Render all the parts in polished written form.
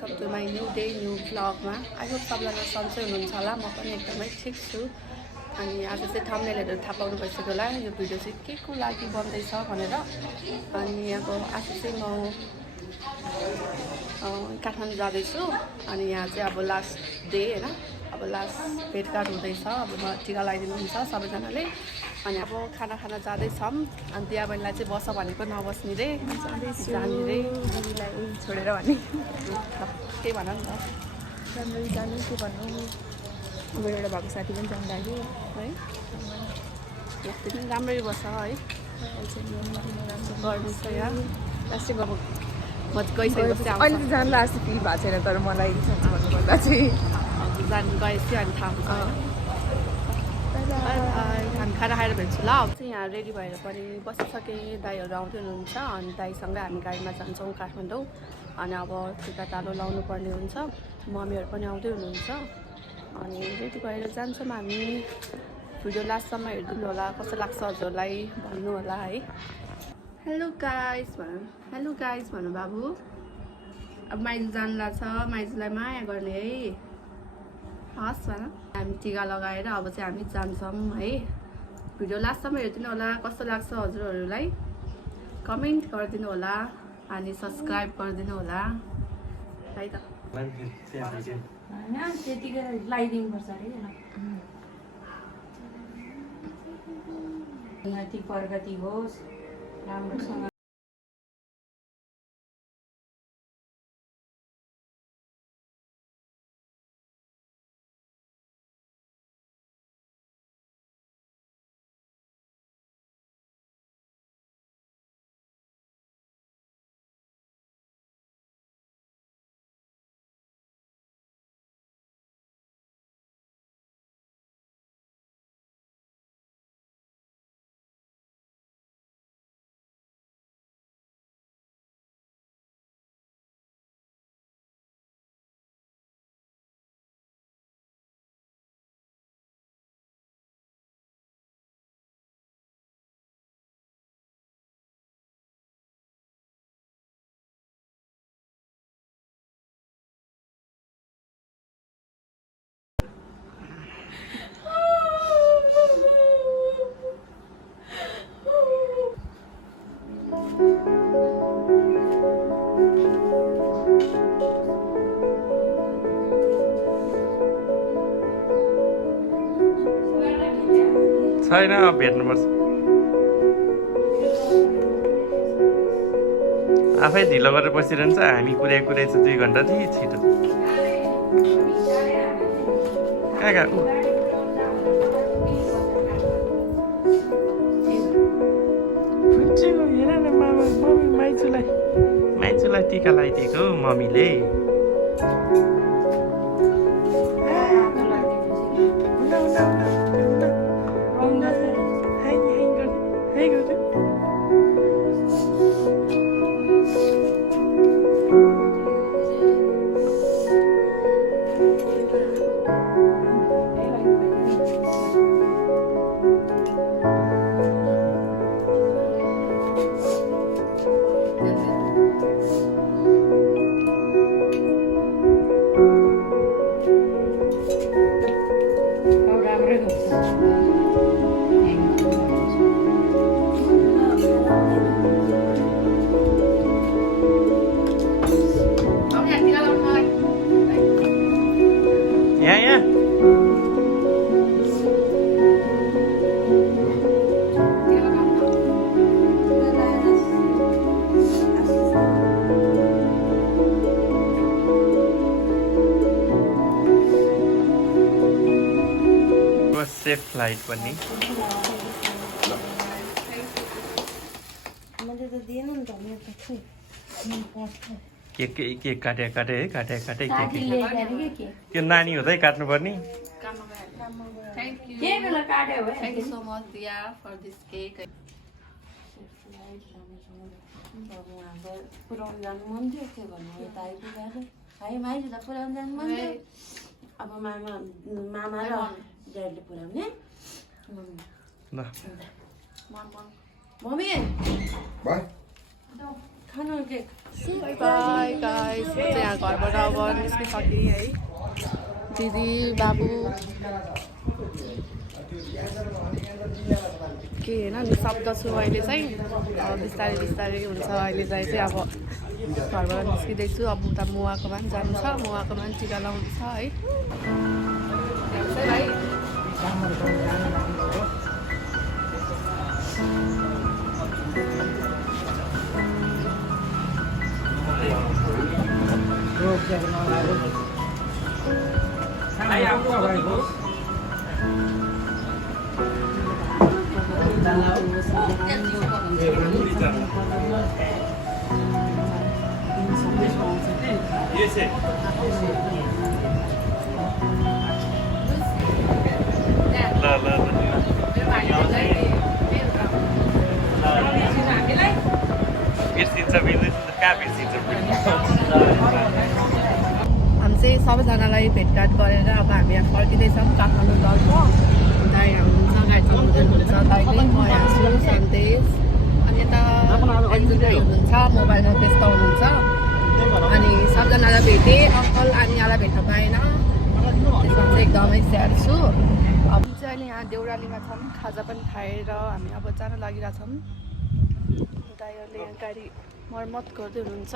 Welcome to my new day new भ्लगमा। I hope सबैजना सन्चै हुनुहुन्छ होला। म पनि एकदमै ठिक छु। अनि आज चाहिँ थम्बनेलहरू थाहा पाउनु भइसक्यो होला यो भिडियो चाहिँ के को लागि बन्दैछ भनेर। अनि अब आज चाहिँ म काठमाडौँ जाँदैछु। अनि यहाँ चाहिँ अब लास्ट डे होइन, अब लास्ट भेटघाट हुँदैछ। अब म टिका लगाइदिनुहुन्छ सबैजनाले। अनि अब खाना खान जाँदैछौँ। अनि दिया बहिनीलाई चाहिँ बस भनेको नबस्ने रे, जाने रे दिदीलाई छोडेर भने के भन नि त। राम्ररी जानु के भन्नु। मेरो एउटा भएको साथी पनि जानु लाग्यो है, यस्तो पनि राम्ररी बस्छ है, गर्दैछ यहाँ लास्टै अब म गइसकेपछि अहिले त जानु लाग्छ फिल भएको छैन, तर मलाई साँच्चै भन्नुपर्दा चाहिँ जानु गएपछि अनि थाहा हुन्छ। हामी खाना खाएर भेट्छु ल। अब चाहिँ यहाँ रेडी भएर पनि बसिसकेँ। दाईहरू आउँदै हुनुहुन्छ। अनि दाईसँगै हामी गाडीमा जान्छौँ काठमाडौँ। अनि अब टिका तालो लाउनु पर्ने हुन्छ। मम्मीहरू पनि आउँदै हुनुहुन्छ। अनि रेडी भएर जान्छौँ हामी। भिडियो लास्टसम्म हेरिदिनु होला, कस्तो लाग्छ हजुरलाई भन्नु होला है। हेलो गाइस भनौँ, हेलो गाइस भनौँ बाबु। अब माइजू जानु लाग्छ, माइजूलाई माया गर्ने है। हस् भन। हामी टिका लगाएर अब चाहिँ हामी जान्छौँ है। भिडियो लास्टसम्म हेरिदिनु होला, कस्तो लाग्छ हजुरहरूलाई कमेन्ट गरिदिनु होला। अनि सब्सक्राइब गरिदिनु होला है त। त्यतिकै लगाइदिनुपर्छ अरे उन्नति प्रगति होस् राम्रोसँग। छैन, भेट्नुपर्छ। आफै ढिलो गरेर बसिरहन्छ, हामी कुरै छ 2 घन्टा थिए छिटो। कहाँ कहाँ हेर न मामा, मम्मी माइजूलाई टिका लगाइदिएको मम्मीले। सेफ फ्लाइट पनि केक काटे है, काटे त्यो नानी हुँदै काट्नुपर्ने। Thank you so much Dia for this cake. पुऱ्याउनु जानु मन थियो के भन्नु, यता आइपुगेर है माइजूलाई पुऱ्याउनु जानु मन थियो। अब मामा र ड्याडीले पुऱ्याउने। मम्मी खानु केक बाई गाइस यहाँ घरबाट अब निस्किसकेँ है दिदी बाबु के होइन निशब्द छु अहिले चाहिँ बिस्तारै बिस्तारै हुन्छ अहिले चाहिँ अब घरबाट निस्किँदैछु अब उता मुवाकोमा पनि जानु छ मुवाकोमा पनि टिका लाउनु छ है हामी चाहिँ सबैजनालाई भेटघाट गरेर अब हामी यहाँ फर्किँदैछौँ काठमाडौँतर्फ दाइ हुनुहुन्छ गाइड हुनुहुन्छ दाइले म यहाँ छु सन्देश अनि यता अन्जु दाइ हुनुहुन्छ मोबाइलमा व्यस्त हुनुहुन्छ अनि सबजनालाई भेटेँ अङ्कल आनीलाई भेट्न पाएन त्यसमा चाहिँ एकदमै स्याड छु अब चाहिँ अहिले यहाँ देउरालीमा छौँ खाजा पनि खाएर हामी अब जान लागिरहेछौँ दाइहरूले यहाँ गाडी मर्मत गर्दै हुनुहुन्छ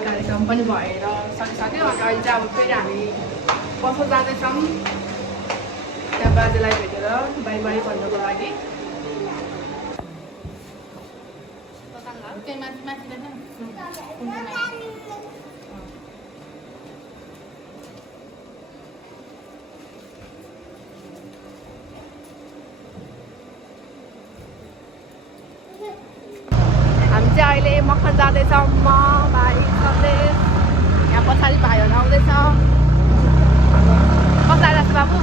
कार्यक्रम पनि भएर सकिसक्यो अनि अहिले चाहिँ अब फेरि हामी पसल जाँदैछौँ त्यहाँ बाजेलाई भेटेर बाई बाई भन्नको लागि हामी चाहिँ अहिले मखन जाँदैछौँ म भाइ सन्देश यहाँ पछाडि भाइहरू आउँदैछ कस्तो आइरहेको छ बाबु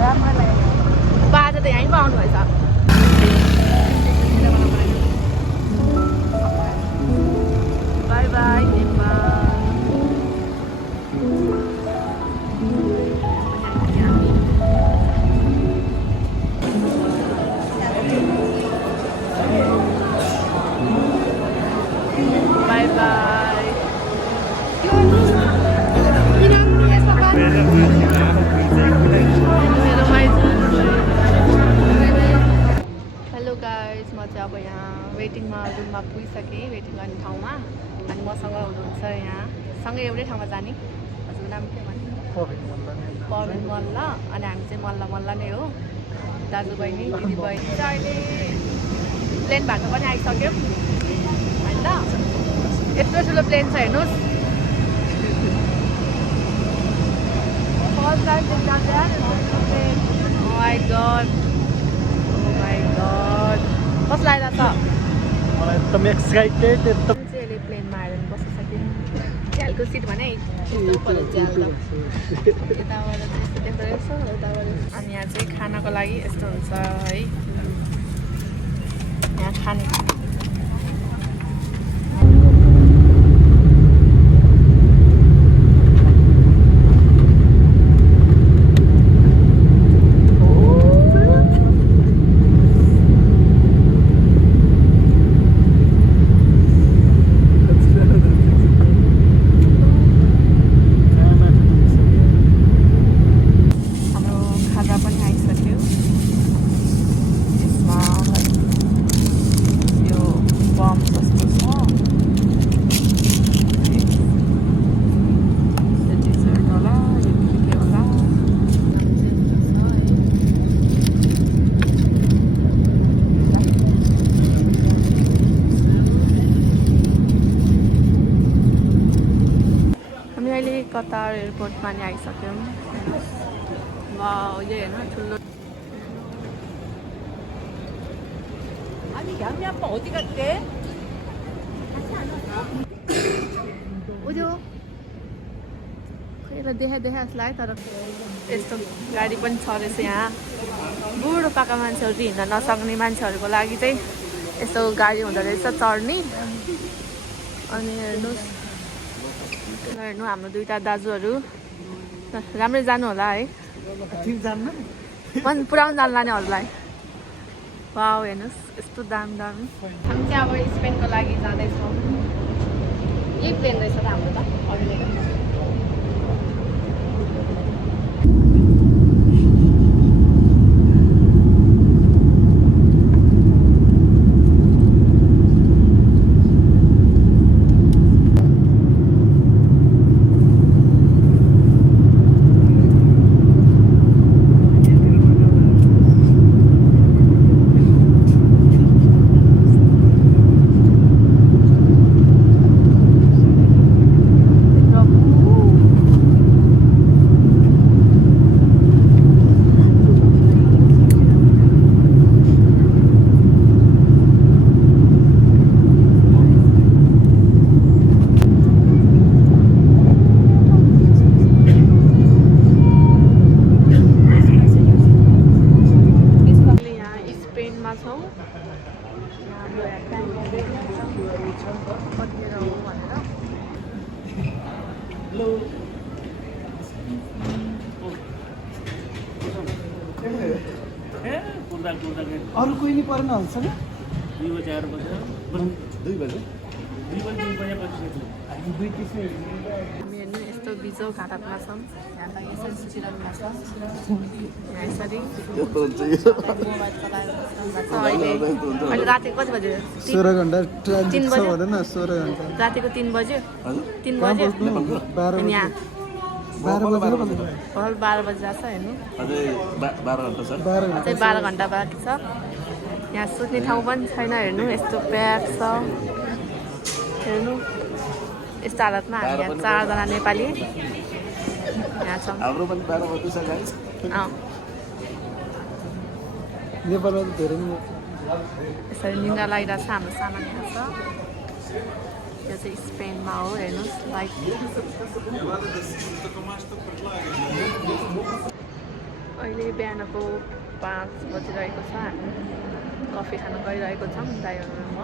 राम्रो लाग्यो बाजे त यहीँ पो आउनुभएछ बाई बाई अब यहाँ वेटिङमा रुममा पुगिसकेँ वेटिङ गर्ने ठाउँमा अनि मसँग हुनुहुन्छ यहाँ सँगै एउटै ठाउँमा जाने हजुरको नाम के भन्नु पवन मल्ल अनि हामी चाहिँ मल्ल मल्ल नै हो दाजुबहिनी दिदीबहिनी चाहिँ अहिले प्लेन भएको पनि आइसक्यौँ होइन यत्रो ठुलो प्लेन छ हेर्नुहोस् Oh my god कस्तो लागिरहेको छ मलाई एकदम एक्साइटेड एकदम चाहिँ अहिले प्लेनमा आएर बस्न सक्यो झ्यालको सिट भने यस्तो पऱ्यो झ्याल त यताबाट चाहिँ यस्तो देख्दो रहेछ यताबाट अनि यहाँ चाहिँ खानाको लागि यस्तो हुन्छ है यहाँ खाने कतार एयरपोर्टमा नि आइसक्यौँ यही होइन ठुलो उयो खै देखा जस्तो लाग्यो तर यस्तो गाडी पनि छ रहेछ यहाँ बुढो पाका मान्छेहरू हिँड्न नसक्ने मान्छेहरूको लागि चाहिँ यस्तो गाडी हुँदो रहेछ चढ्ने अनि हेर्नुहोस् हेर्नु हाम्रो दुईवटा दाजुहरू राम्रै जानु होला है मन पुऱ्याउनु जान्ला नि अरूलाई वाउ हेर्नुहोस् यस्तो दामी दामी हामी चाहिँ अब स्पेनको लागि जाँदैछौँ यही प्लेन रहेछ त हाम्रो त अरूले अरू कोही नि परेन हुन्छ नि 2 बजे 4 बजे 2 बजे 2 बजे 2 बजे पछि दुई त्यसै हामी हेर्नु यस्तो बिजौ घाटामा छौँ यहाँ त यसरी सुतिरहनु भएको छ यहाँ यसरी मोबाइल चलाएर बस्छ अहिले राति कति बज्यो 16 घण्टा 3 बजे हुँदैन 16 घण्टा रातिको 3 बज्यो 3 बज्यो अनि यहाँ 12 बजे हल 12 बजी जान्छ हेर्नु अझै 12 घण्टा छ अझै 12 घण्टा बाँकी छ यहाँ सुत्ने ठाउँ पनि छैन हेर्नु यस्तो प्याक छ हेर्नु यस्तो हालतमा हामी यहाँ 4 जना नेपाली यहाँ छौँ हाम्रो पनि 12 बजे छ गाइस नेपालमा त धेरै नै यसरी निन्द्रा लागिरहेको छ हाम्रो सामान यहाँ छ यो चाहिँ स्पेनमा हो हेर्नुहोस् लाइक अहिले बिहानको 5 बजिरहेको छ हामी कफी खान गइरहेको छौँ दाइहरू म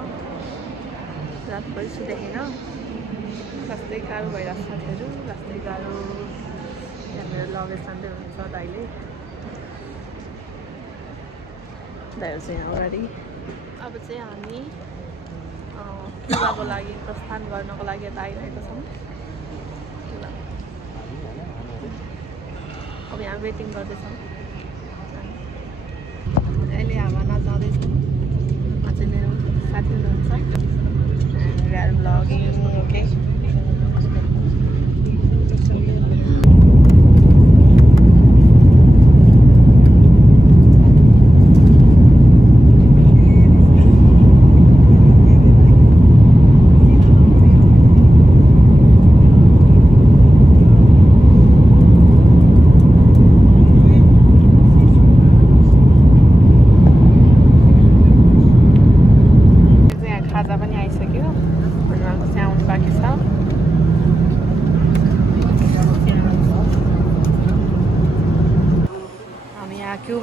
रातभरि सुतेन कस्तै गाह्रो भइरहेको साथीहरू कस्तै गाह्रो यहाँ मेरो लगेज सान्दै हुनुहुन्छ दाइले दाइहरू चाहिँ यहाँ अगाडि अब चाहिँ हामी कुवाको लागि प्रस्थान गर्नको लागि यता आइरहेको छौँ अब यहाँ वेटिङ गर्दैछौँ अहिले हावा नजाँदैछौँ अझै मेरो साथी हुनुहुन्छ ब्लगिङ ओके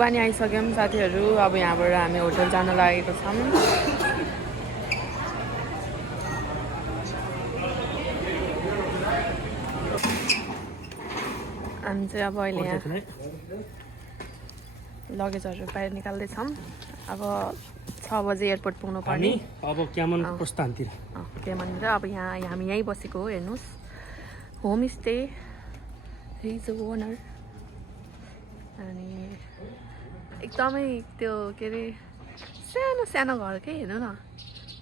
पनि आइसक्यौँ साथीहरू। अब यहाँबाट हामी होटल जान लागेको छौँ। हामी चाहिँ अब अहिले यहाँ लगेजहरू बाहिर निकाल्दैछौँ। अब 6 बजे एयरपोर्ट पुग्नु पर्ने। अब क्यामन प्रस्थानतिर क्यामनतिर अब यहाँ हामी यहीँ बसेको हो। हेर्नुहोस्, homestay, he is a owner. अनि एकदमै त्यो के अरे सानो सानो घर के, हेर्नु न।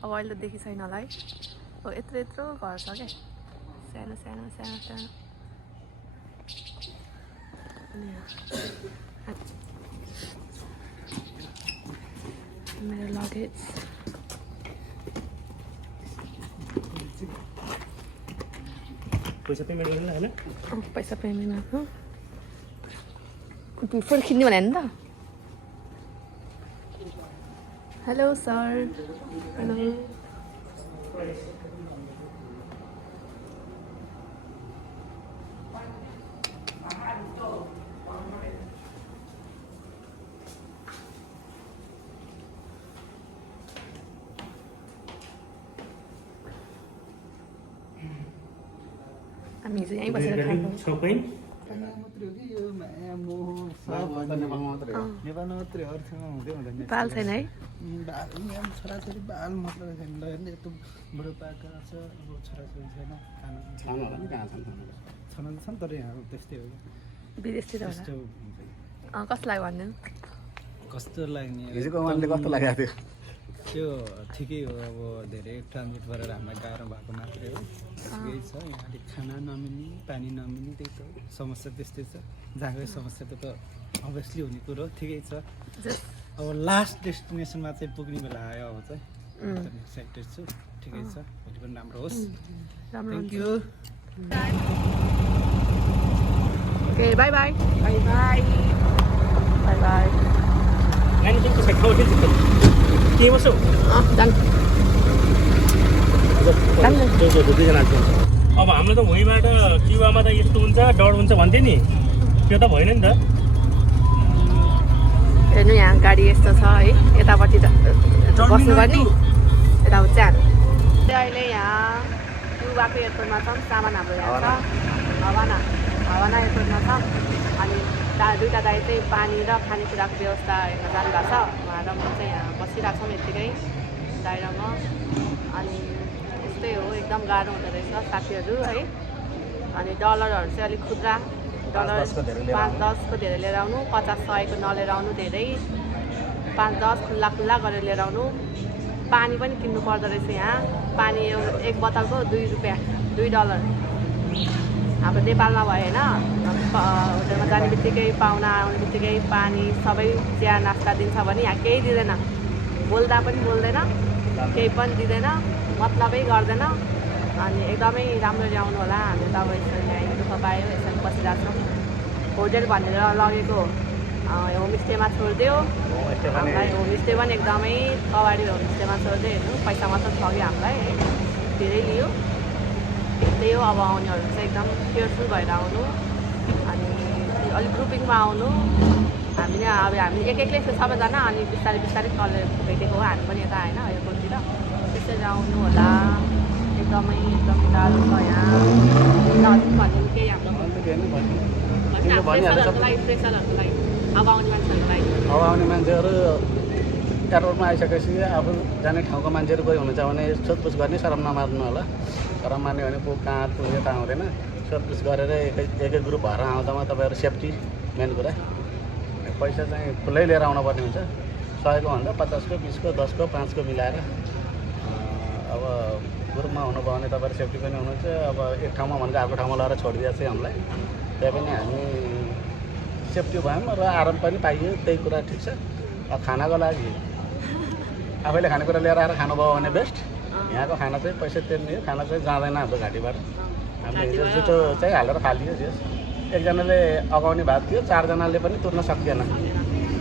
अब अहिले त देखि छैन होला है। अब यत्रो यत्रो घर छ क्या, सानो सानो सानो सानो। मेरो लगेज पैसा पेमेन्ट गर्नु हैन? पैसा पेमेन्ट गर्नु फोन खिच्ने भने नि त। Hello sir. हेलो। हामी चाहिँ यहीँ बसेर खाएको। सबै मात्रै हो कि यो माया मोह सब नेपालमा मात्रै हो। नेपालमा मात्रै हो, अरूसँग हुँदै हुँदैन। बाल छैन है? बाल यहाँ छोराछोरी बाल मात्र छैन। ल हेर्नु यस्तो बुढोपाका छ, अब छोराछोरी छैन। छन होला नि, कहाँ छन्? छन त छन्, तर यहाँ त्यस्तै हो। विदेशतिर होला। त्यस्तो कस्तो लाग्यो भनिदिनु। कस्तो लाग्ने हिजोको मनले कस्तो लागेको थियो? त्यो ठिकै हो। अब धेरै ट्रान्जिट गरेर हामीलाई गाह्रो भएको मात्रै हो। ठिकै छ। यहाँले खाना नमिल्ने, पानी नमिल्ने, त्यही त समस्या त्यस्तै छ। जहाँको समस्या त अभियसली हुने कुरो। ठिकै छ। अब लास्ट डेस्टिनेसनमा चाहिँ पुग्ने बेला आयो। अब चाहिँ एक्साइटेड छु। ठिकै छ। भोलि पनि राम्रो होस्। Thank you. Okay, bye bye. Bye bye. Bye bye. एनिथिङको साइड खाऊ दिन्छ के बसौ? डन। दुईजना अब हाम्रो त वहीँबाट क्युबामा त यस्तो हुन्छ, डर हुन्छ भन्थ्यो नि, त्यो त भएन नि त। हेर्नु यहाँ गाडी यस्तो छ है। यतापट्टि बस्नुपर्ने, यतापट्टि चाहिँ अहिले यहाँ क्युबाको एयरपोर्टमा छौँ। सामान हाम्रो यहाँ छ। हवाना एयरपोर्टमा छ। अनि दुईवटा दाइ चाहिँ पानी र खानेकुराको व्यवस्था हेर्न जानुभएको छ। उहाँ र म चाहिँ यहाँ बसिरहेको छौँ यत्तिकै, दाइ र म। अनि यस्तै हो, एकदम गाह्रो हुँदो रहेछ साथीहरू है। अनि डलरहरू चाहिँ अलिक खुद्रा, डलर 5-10 को धेरै लिएर आउनु, 50-100 को नलिएर आउनु, धेरै 5-10 खुल्ला खुल्ला गरेर लिएर आउनु। पानी पनि किन्नु पर्दो रहेछ यहाँ। पानी एक बोतलको $2। हाम्रो नेपालमा भयो होइन, होटलमा जाने बित्तिकै, पाहुना आउने बित्तिकै पानी सबै चिया नास्ता दिन्छ भने यहाँ केही दिँदैन। बोल्दा पनि बोल्दैन, केही पनि दिँदैन, मतलबै गर्दैन। अनि एकदमै राम्ररी आउनु होला। हामीले त अब यसरी यहाँ दुःख पायो, यसरी बसिरहेको छौँ। होटल भनेर लगेको होमस्टेमा छोडिदियो हामीलाई। होमस्टे पनि एकदमै कवाडी होमस्टेमा छोडिदियो। हेर्नु पैसा मात्र ठग्यो हामीलाई है, धेरै लियो। त्यही हो, अब आउनेहरू चाहिँ एकदम केयरफुल भएर आउनु। अनि अलिक ग्रुपिङमा आउनु। हामी एक एक्लै छ सबैजना। अनि बिस्तारै बिस्तारै कलेज भेटेको हो हामी पनि यता होइन, एयरपोर्टतिर। त्यसरी आउनु होला। एकदमै गाह्रो छ यहाँ। भन्नु केही हाम्रो प्रेसरहरूको लागि, अब आउने मान्छेहरूको लागि। अब आउने मान्छेहरू एयरपोर्टमा आइसकेपछि आफू जाने ठाउँको मान्छेहरू कोही हुनुहुन्छ भने सोधपुछ गर्ने, सरम नमार्नु होला। सरम मान्यो भने कहाँ पुग्यो त आउँदैन। सोधपुछ गरेर एकै ग्रुप भएर आउँदामा तपाईँहरू सेफ्टी मेन कुरा। पैसा चाहिँ खुल्लै लिएर आउनुपर्ने हुन्छ। 100 को भन्दा 50 को, 20 को, 10 को, 5 को मिलाएर। अब ग्रुपमा हुनुभयो भने तपाईँहरू सेफ्टी पनि हुनुहुन्छ। अब एक ठाउँमा भनेको अर्को ठाउँमा लगाएर छोडिदिएको चाहिँ हामीलाई, त्यही पनि हामी सेफ्टी भयौँ र आराम पनि पाइयो। त्यही कुरा ठिक छ। अब खानाको लागि आफैले खानेकुरा लिएर आएर खानुभयो भने बेस्ट। यहाँको खाना चाहिँ पैसा तिर्ने हो, खाना चाहिँ जाँदैन हाम्रो घाँटीबाट। हामीले जुठो चाहिँ हालेर फालियो। एकजनाले अगाउने भात थियो, 4जनाले पनि तुर्न सक्दैन।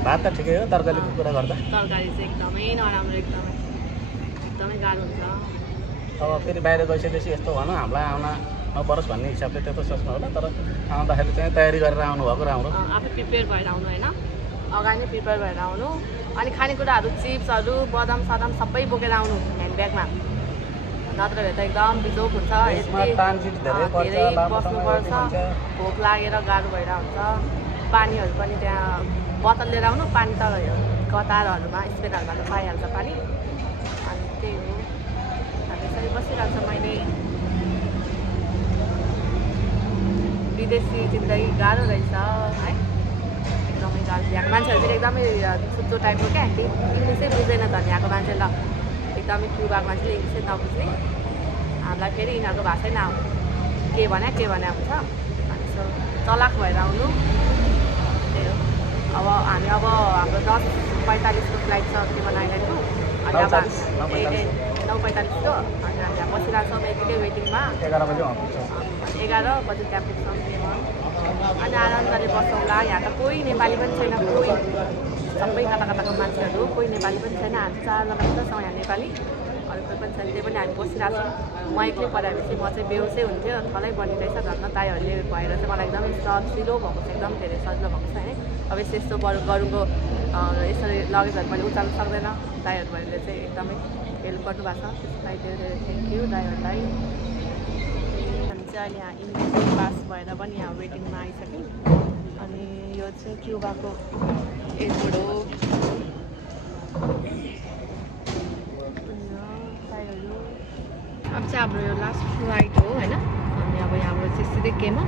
भात त ठिकै हो, तरकारीको कुरा गर्दा तरकारी चाहिँ एकदमै नराम्रो, एकदमै गाह्रो हुन्छ। अब फेरि बाहिर गइसकेपछि यस्तो भनौँ हामीलाई आउन नपरोस् भन्ने हिसाबले त्यस्तो सोच्नु होला। तर आउँदाखेरि चाहिँ तयारी गरेर आउनुभएको राम्रो। आफै प्रिपेयर भएर आउनु होइन। अगाडि नै प्रिपेयर भएर आउनु अनि खानेकुराहरू चिप्सहरू बदाम सदाम सबै बोकेर आउनु ह्यान्डब्यागमा नत्र भए त एकदम बिजोक हुन्छ यसमा ट्रान्जिट धेरै पर्छ, धेरै लामो समय बस्नुपर्छ हुन्छ। भोक लागेर गाह्रो भएर हुन्छ पानीहरू पनि त्यहाँ बोतल लिएर आउनु पानी त कतारहरूमा स्पेनहरूमा त पाइहाल्छ पानी अनि त्यही हो हामी यसरी बसिरहेको छ मैले विदेशी जिन्दगी गाह्रो रहेछ है एकदमै गाह्रो यहाँको मान्छेहरू फेरि एकदमै छुट्टो टाइपको क्या इङ्ग्लिसै बुझ्दैन झन् यहाँको मान्छे ल एकदमै क्युबाको मान्छेले इङ्ग्लिसै नबुझ्ने हामीलाई फेरि यिनीहरूको भाषै नआउ के भने हुन्छ अनि यसो चलाक भएर आउनु त्यही हो अब हामी अब हाम्रो 10:45को फ्लाइट छ तिमन आइल्यान्डको अनि अब 9:45को अनि हामी यहाँ बसिरहेको छौँ यतिकै वेटिङमा 11 बजे पुग्छ 11 बजी त्यहाँ पुग्छौँ अनि आनन्दले बसौँला यहाँ त कोही नेपाली पनि छैन कोही सबै कता कताको मान्छेहरू कोही नेपाली पनि छैन हामी 4जना मात्र छौँ यहाँ नेपाली अरू कोही पनि छैन त्यही पनि हामी बसिरहेको छौँ म एक्लै पढाएपछि म चाहिँ बेहोसै हुन्थ्यो थलै बनिरहेछ झन् दाइहरूले भएर चाहिँ मलाई एकदमै सजिलो भएको छ एकदम धेरै सजिलो भएको छ होइन अब यस्तो गरुङको यसरी लगेजहरू पनि उचाल्नु सक्दैन दाइहरूले चाहिँ एकदमै हेल्प गर्नुभएको छ त्यसलाई धेरै धेरै थ्याङ्क यू दाइहरूलाई हामी चाहिँ अहिले यहाँ इन्डियन पास भएर पनि यहाँ वेटिङमा आइसक्यौँ अनि यो चाहिँ क्युबाको एयरपोर्ट हो अब चाहिँ हाम्रो यो लास्ट फ्लाइट हो होइन अनि अब यहाँबाट चाहिँ सिधै केमा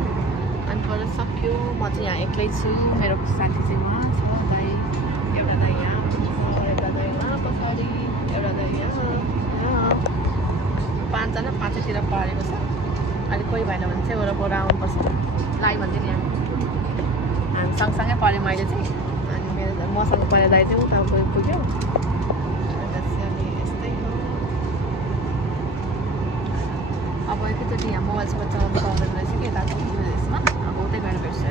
अनि पर सक्यो म चाहिँ यहाँ एक्लै छु मेरो साथी चाहिँ उहाँ छ दाइ एउटा दाइ यहाँ एउटा दाइ यहाँ पछाडि एउटा दाइ यहाँ 5जना 5तिर परेको छ अहिले कोही भएन भने चाहिँ वरपर आउनुपर्छ दाइ भन्दै नि हामी सँगसँगै पऱ्यो मैले चाहिँ अनि मेरो मसँग पऱ्यो दाइ चाहिँ उता गइ पुग्यो अब एकैचोटि यहाँ मोबाइल सोबाइल चलाउनु पाउँदैन रहेछ कि यता यसमा अब उतै गएर भेट्छ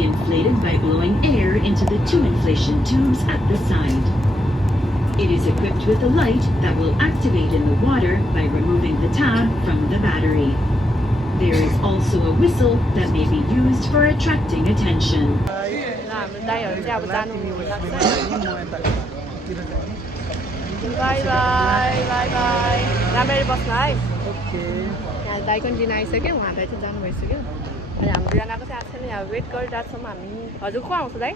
Inflated by blowing air into the 2 inflation tubes at the side. It is equipped with a light that will activate in the water by removing the tab from the battery. There is also a whistle that may be used for attracting attention. हाम्रो दाइहरू चाहिँ अब जानु लाग्छ by bye bye by राम्ररी बस्नु है यहाँ दाइको पनि दिन आइसक्यो उहाँ दाइ चाहिँ जानु भइसक्यो अनि हाम्रो जनाको चाहिँ आएको छैन यहाँ वेट गरिरहेको छौँ हामी हजुर को आउँछ दाइ